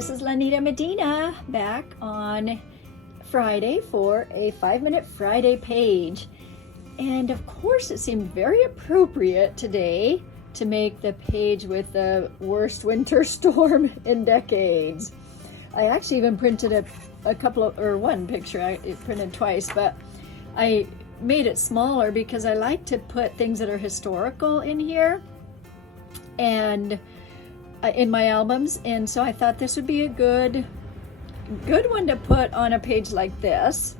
this is Lanita Medina back on Friday for a 5-minute Friday page. And of course, it seemed very appropriate today to make the page with the worst winter storm in decades. I actually even printed one picture, I printed twice, but I made it smaller because I like to put things that are historical in here and in my albums, and so I thought this would be a good one to put on a page like this,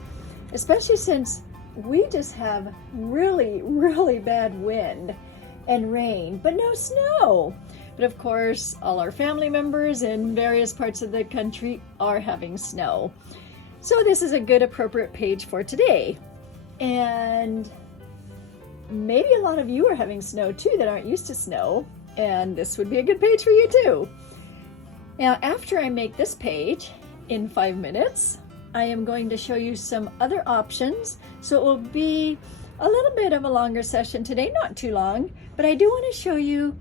especially since we just have really bad wind and rain, but no snow. But of course, all our family members in various parts of the country are having snow. So this is a good appropriate page for today. And maybe a lot of you are having snow too that aren't used to snow, and this would be a good page for you too. Now, after I make this page in 5 minutes, I am going to show you some other options. So it will be a little bit of a longer session today, not too long, but I do want to show you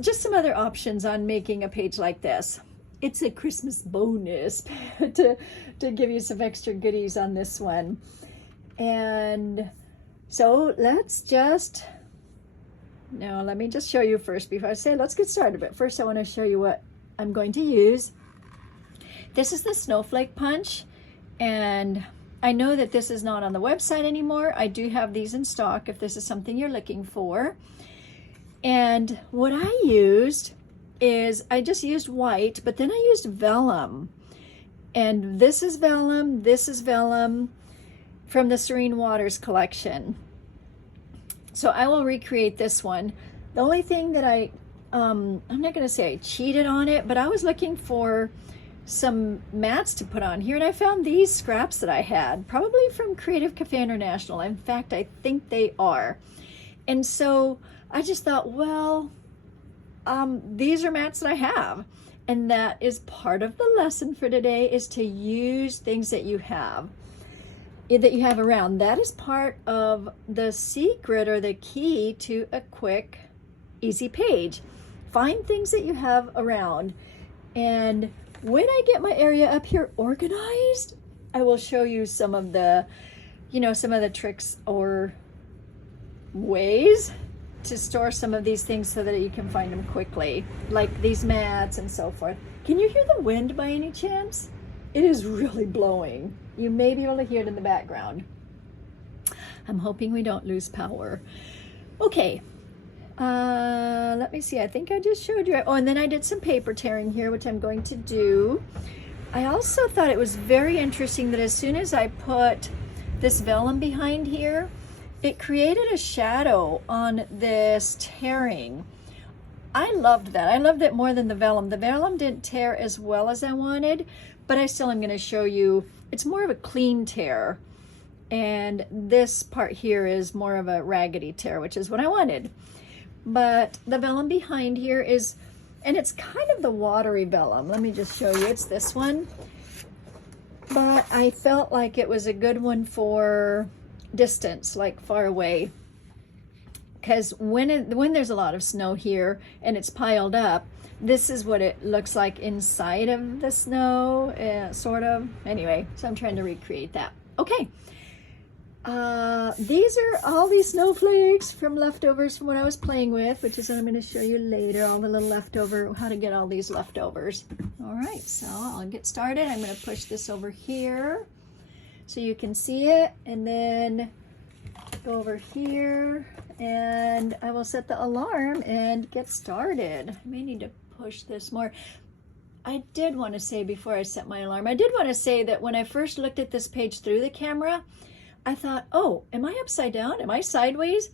just some other options on making a page like this. It's a Christmas bonus to give you some extra goodies on this one. And so let me just show you first before I say let's get started. But first I want to show you what I'm going to use. This is the snowflake punch, and I know that this is not on the website anymore. I do have these in stock if this is something you're looking for. And what I used is I just used white, but then I used vellum. And this is vellum from the Serene Waters collection. So I will recreate this one. The only thing that I'm not going to say I cheated on it, but I was looking for some mats to put on here, and I found these scraps that I had, probably from Creative Cafe International. In fact, I think they are. And so I just thought, well, these are mats that I have, and that is part of the lesson for today, is to use things that you have around. That is part of the secret or the key to a quick, easy page. Find things that you have around. And when I get my area up here organized, I will show you some of the tricks or ways to store some of these things so that you can find them quickly, like these mats and so forth. Can you hear the wind by any chance? It is really blowing. You may be able to hear it in the background. I'm hoping we don't lose power. Okay, let me see. I think I just showed you. Oh, and then I did some paper tearing here, which I'm going to do. I also thought it was very interesting that as soon as I put this vellum behind here, it created a shadow on this tearing. I loved that. I loved it more than the vellum. The vellum didn't tear as well as I wanted, but I still am going to show you, it's more of a clean tear. And this part here is more of a raggedy tear, which is what I wanted. But the vellum behind here is, and it's kind of the watery vellum. Let me just show you. It's this one. But I felt like it was a good one for distance, like far away. Because when there's a lot of snow here and it's piled up, this is what it looks like inside of the snow, sort of. Anyway, so I'm trying to recreate that. Okay. These are all these snowflakes from leftovers from what I was playing with, which is what I'm going to show you later, all the little leftover, how to get all these leftovers. All right, so I'll get started. I'm going to push this over here so you can see it, and then go over here, and I will set the alarm and get started. I may need to push this more. I did want to say before I set my alarm, I did want to say that when I first looked at this page through the camera, I thought, oh, am I upside down? Am I sideways?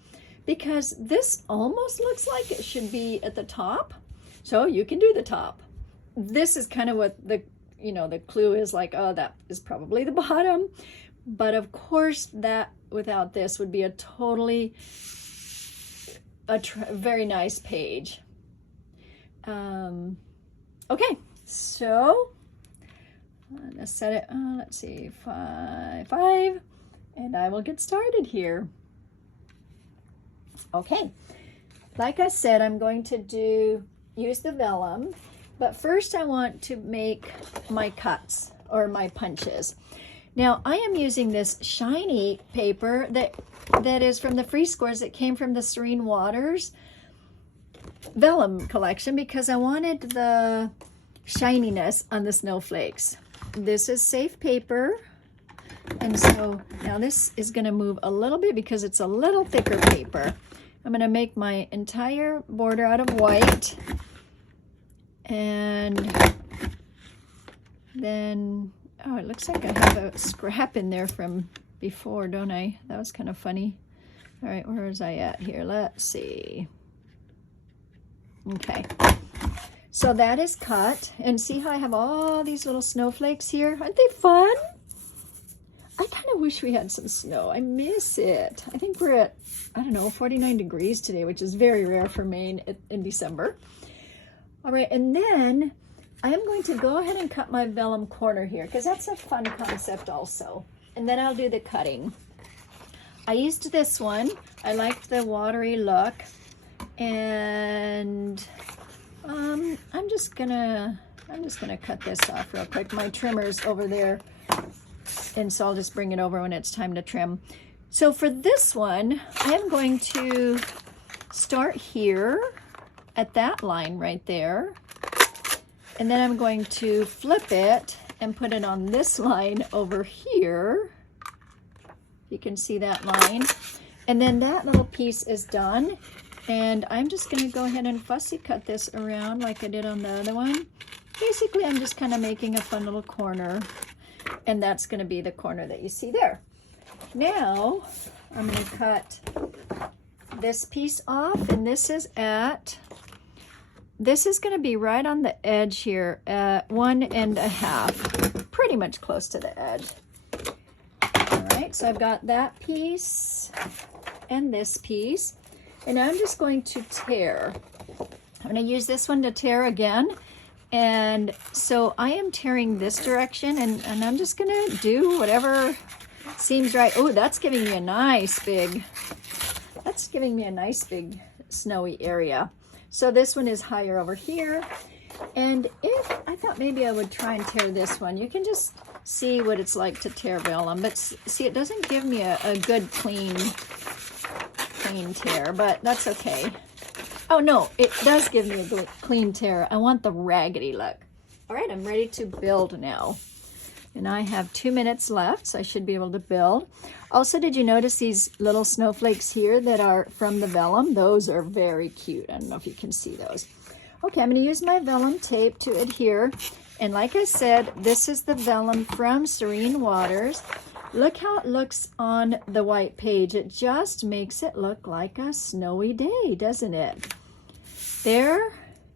Because this almost looks like it should be at the top. So you can do the top. This is kind of what the clue is, like, oh, that is probably the bottom. But of course, that without this would be a totally very nice page. Okay, so I'm gonna set it, let's see, 5, and I will get started here. Okay, like I said, I'm going to use the vellum, But first I want to make my cuts or my punches. Now I am using this shiny paper that is from the Free Scores that came from the Serene Waters vellum collection because I wanted the shininess on the snowflakes. This is safe paper, and so now this is going to move a little bit because it's a little thicker paper. I'm going to make my entire border out of white, and then oh, it looks like I have a scrap in there from before, don't I? That was kind of funny. All right, where was I at here? Let's see. Okay, so that is cut, and see how I have all these little snowflakes here? Aren't they fun? I kind of wish we had some snow. I miss it. I think we're at, I don't know, 49 degrees today, which is very rare for Maine in December. All right, and then I am going to go ahead and cut my vellum corner here because that's a fun concept also. And then I'll do the cutting. I used this one. I liked the watery look. And I'm just gonna cut this off real quick. My trimmer's over there, and so I'll just bring it over when it's time to trim. So for this one, I am going to start here at that line right there, and then I'm going to flip it and put it on this line over here. You can see that line, and then that little piece is done. And I'm just going to go ahead and fussy cut this around like I did on the other one. Basically, I'm just kind of making a fun little corner, and that's going to be the corner that you see there. Now, I'm going to cut this piece off, and this is going to be right on the edge here at 1.5, pretty much close to the edge. All right, so I've got that piece and this piece. And I'm just going to tear. I'm going to use this one to tear again. And so I am tearing this direction, and I'm just going to do whatever seems right. Oh, that's giving me a nice big snowy area. So this one is higher over here. And if I thought maybe I would try and tear this one, you can just see what it's like to tear vellum. But see, it doesn't give me a good clean tear, but that's okay. Oh no, it does give me a clean tear. I want the raggedy look. All right, I'm ready to build now. And I have 2 minutes left, so I should be able to build. Also, did you notice these little snowflakes here that are from the vellum? Those are very cute. I don't know if you can see those. Okay, I'm going to use my vellum tape to adhere. And like I said, this is the vellum from Serene Waters. Look how it looks on the white page. It just makes it look like a snowy day, doesn't it? There,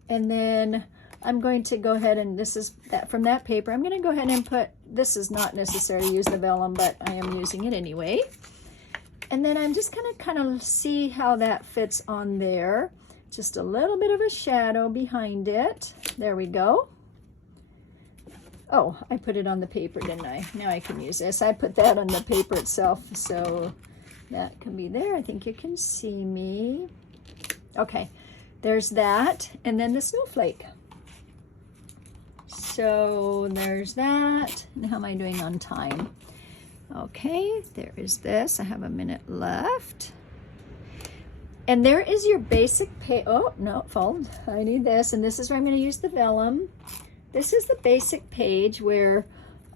and then I'm going to go ahead, and this is that from that paper. I'm going to go ahead and put, this is not necessary to use the vellum, but I am using it anyway. And then I'm just going to kind of see how that fits on there. Just a little bit of a shadow behind it. There we go. Oh, I put it on the paper, didn't I? Now I can use this. I put that on the paper itself, so that can be there. I think you can see me. Okay, there's that, and then the snowflake. So there's that. And how am I doing on time? Okay, there is this. I have a minute left. And there is your basic page. Oh, no, fold. I need this, and this is where I'm going to use the vellum. This is the basic page where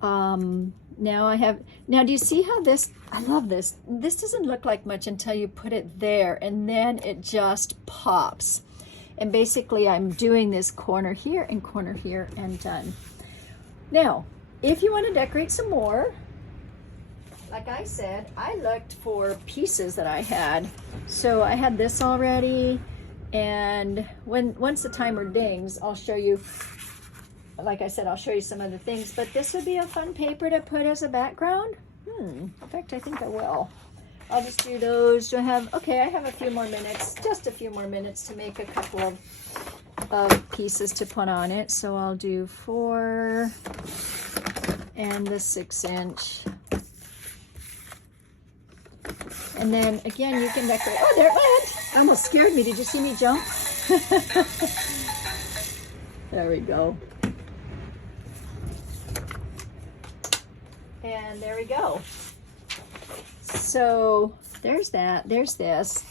now do you see how this, I love this. This doesn't look like much until you put it there, and then it just pops. And basically I'm doing this corner here and done. Now, if you want to decorate some more, like I said, I looked for pieces that I had. So I had this already, and once the timer dings, I'll show you. Like I said, I'll show you some other things, but this would be a fun paper to put as a background. In fact, I think I will. I'll just do those. I have a few more minutes, just a few more minutes to make a couple of pieces to put on it. So I'll do 4 and the 6-inch. And then again, you can decorate. Oh, there it went. Almost scared me. Did you see me jump? There we go. And there we go. So there's that, there's this.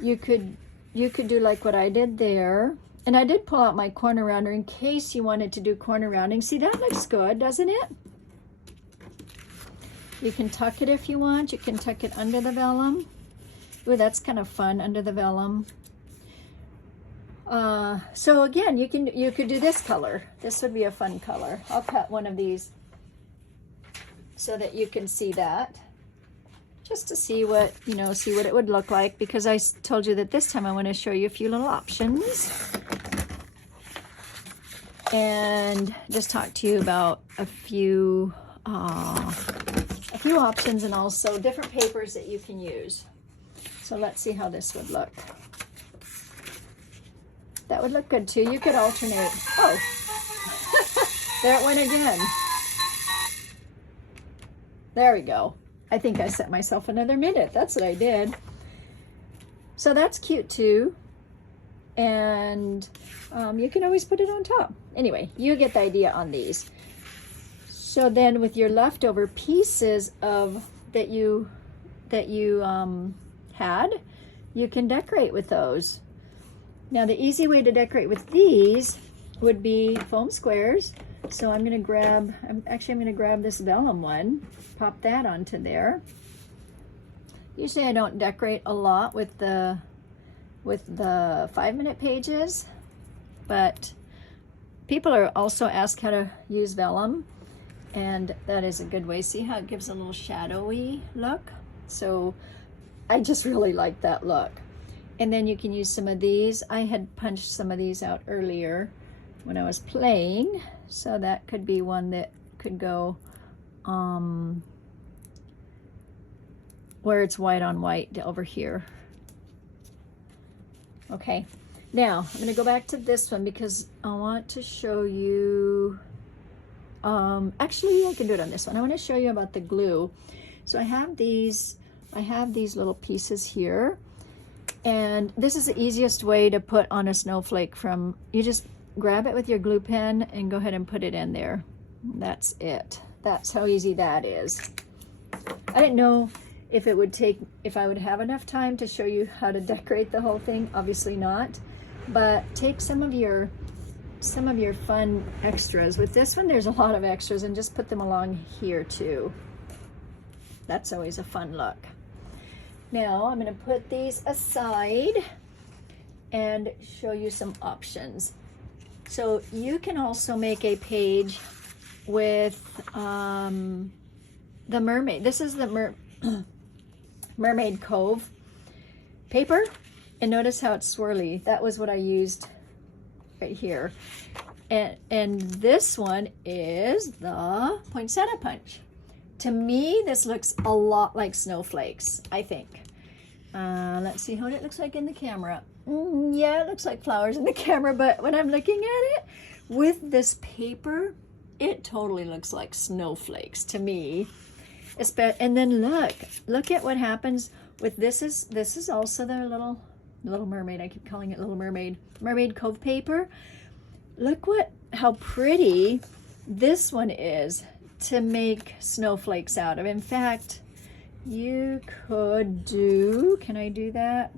You could do like what I did there. And I did pull out my corner rounder in case you wanted to do corner rounding. See, that looks good, doesn't it? You can tuck it if you want. You can tuck it under the vellum. Ooh, that's kind of fun, under the vellum. So again, you could do this color. This would be a fun color. I'll cut one of these so that you can see that. Just to see what, see what it would look like, because I told you that this time I want to show you a few little options. And just talk to you about a few options, and also different papers that you can use. So let's see how this would look. That would look good too. You could alternate. Oh, there it went again. There we go. I think I set myself another minute. That's what I did. So that's cute too. And you can always put it on top. Anyway, you get the idea on these. So then with your leftover pieces that you had, you can decorate with those. Now the easy way to decorate with these would be foam squares. So I'm going to grab this vellum one, pop that onto there. Usually I don't decorate a lot with the 5-minute pages, but people are also asked how to use vellum, and that is a good way. See how it gives a little shadowy look? So I just really like that look. And then you can use some of these. I had punched some of these out earlier when I was playing, so that could be one that could go where it's white on white over here. Okay, now I'm going to go back to this one because I want to show you, actually I can do it on this one. I want to show you about the glue. So I have these little pieces here, and this is the easiest way to put on a snowflake. You just grab it with your glue pen and go ahead and put it in there. That's it. That's how easy that is. I didn't know if I would have enough time to show you how to decorate the whole thing. Obviously not, but take some of your fun extras. With this one, there's a lot of extras, and just put them along here too. That's always a fun look. Now I'm going to put these aside and show you some options. So you can also make a page with the mermaid. This is the Mermaid Cove paper, and notice how it's swirly. That was what I used right here. And this one is the poinsettia punch. To me, this looks a lot like snowflakes, I think. Let's see what it looks like in the camera. Yeah, it looks like flowers in the camera, but when I'm looking at it with this paper, it totally looks like snowflakes to me. And then look at what happens with this. This is also the little mermaid. I keep calling it Little Mermaid. Mermaid Cove paper. Look how pretty this one is to make snowflakes out of. In fact, you could do, can I do that?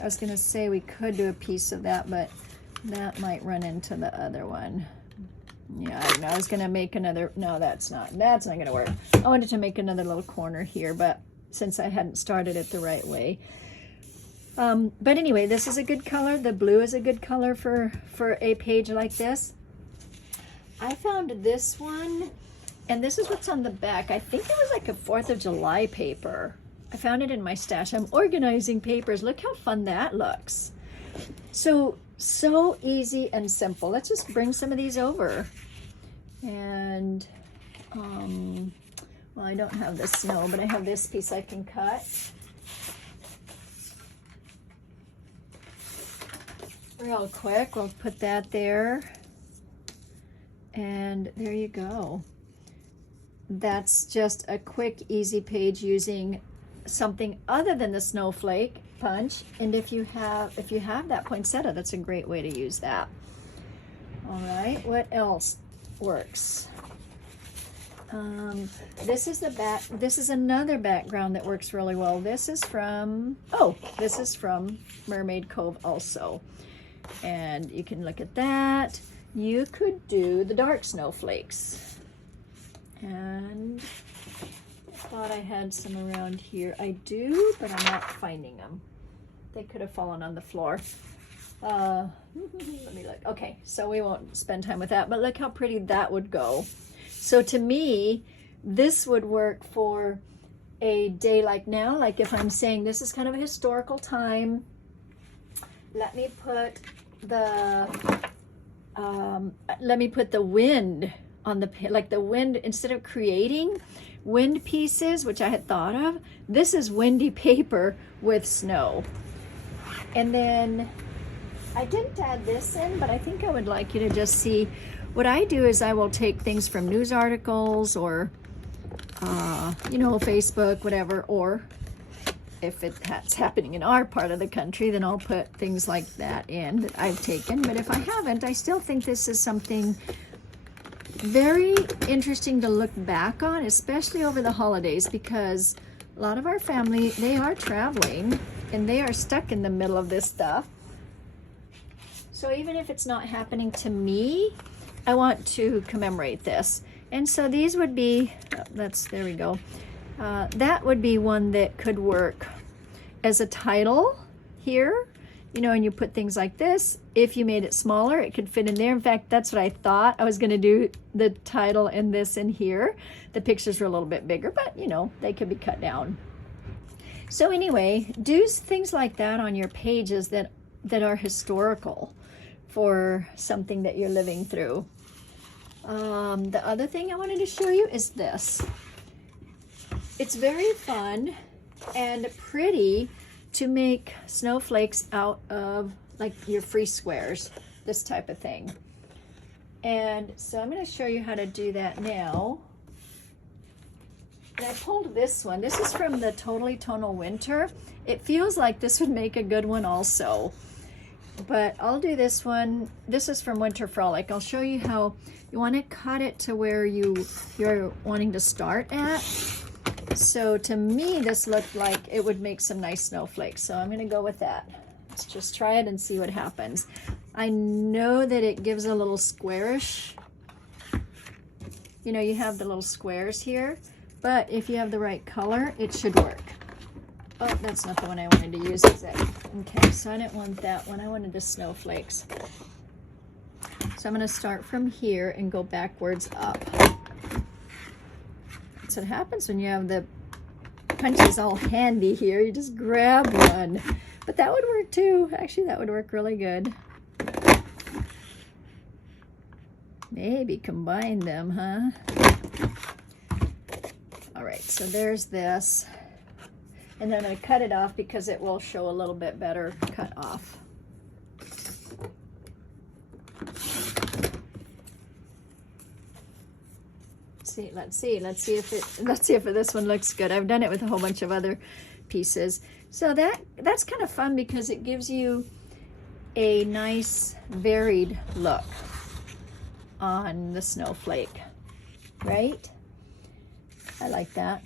I was gonna say we could do a piece of that, but that might run into the other one. Yeah, I don't know. I was gonna make another, no, that's not gonna work. I wanted to make another little corner here, but since I hadn't started it the right way. But anyway, this is a good color. The blue is a good color for a page like this. I found this one, and this is what's on the back. I think it was like a 4th of July paper. I found it in my stash. I'm organizing papers. Look how fun that looks. So easy and simple. Let's just bring some of these over. And, well, I don't have the snow, but I have this piece I can cut. Real quick, we'll put that there. And there you go. That's just a quick, easy page using something other than the snowflake punch. And if you have that poinsettia, that's a great way to use that. All right, what else works? This is the back. This is another background that works really well. This is from, oh, this is from Mermaid Cove also. And you can look at that. You could do the dark snowflakes. And I thought I had some around here. I do, but I'm not finding them. They could have fallen on the floor. Let me look. Okay, so we won't spend time with that, but look how pretty that would go. So to me, this would work for a day like now. Like if I'm saying this is kind of a historical time, let me put the wind on the, like the wind, instead of creating wind pieces, which I had thought of, this is windy paper with snow. And then I didn't add this in, but I think I would like you to just see. What I do is I will take things from news articles or, you know, Facebook, whatever, or if that's happening in our part of the country, then I'll put things like that in that I've taken. But if I haven't, I still think this is something very interesting to look back on, especially over the holidays, because a lot of our family, they are traveling and they are stuck in the middle of this stuff. So even if it's not happening to me, I want to commemorate this. And so these would be, there we go. That would be one that could work as a title here, you know, and you put things like this. If you made it smaller, it could fit in there. In fact, that's what I thought. I was gonna do the title and this in here. The pictures were a little bit bigger, but you know, they could be cut down. So anyway, do things like that on your pages that are historical for something that you're living through. The other thing I wanted to show you is this. It's very fun and pretty to make snowflakes out of like your free squares, this type of thing. And so I'm going to show you how to do that now. And I pulled this one. This is from the Totally Tonal Winter. It feels like this would make a good one also. But I'll do this one. This is from Winter Frolic. I'll show you how you want to cut it to where you're wanting to start at. So to me, this looked like it would make some nice snowflakes. So I'm going to go with that. Let's just try it and see what happens. I know that it gives a little squarish. You know, you have the little squares here, but if you have the right color, it should work. Oh, that's not the one I wanted to use, is it? Okay, so I didn't want that one. I wanted the snowflakes. So I'm going to start from here and go backwards up. That's what happens when you have the punches all handy here. You just grab one. But that would work too. Actually, that would work really good. Maybe combine them, huh? All right, so there's this. And then I'm going to cut it off because it will show a little bit better cut off. Let's see if this one looks good. I've done it with a whole bunch of other pieces. So that's kind of fun because it gives you a nice varied look on the snowflake, right? I like that.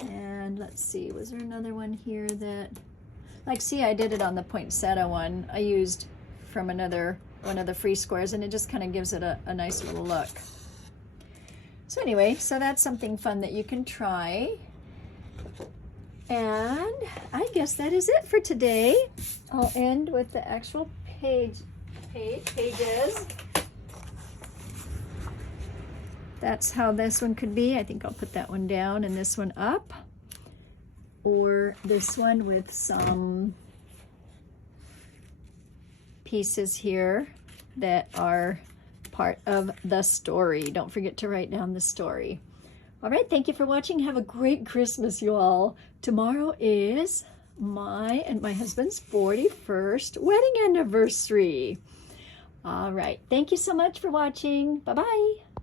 And let's see, was there another one here that, like, see, I did it on the poinsettia one. I used from one of the free squares, and it just kind of gives it a nice little look. So anyway, so that's something fun that you can try. And I guess that is it for today. I'll end with the actual pages. That's how this one could be. I think I'll put that one down and this one up. Or this one with some pieces here that are part of the story. Don't forget to write down the story. All right, thank you for watching. Have a great Christmas, you all. Tomorrow is my and my husband's 41st wedding anniversary. All right, thank you so much for watching. Bye-bye.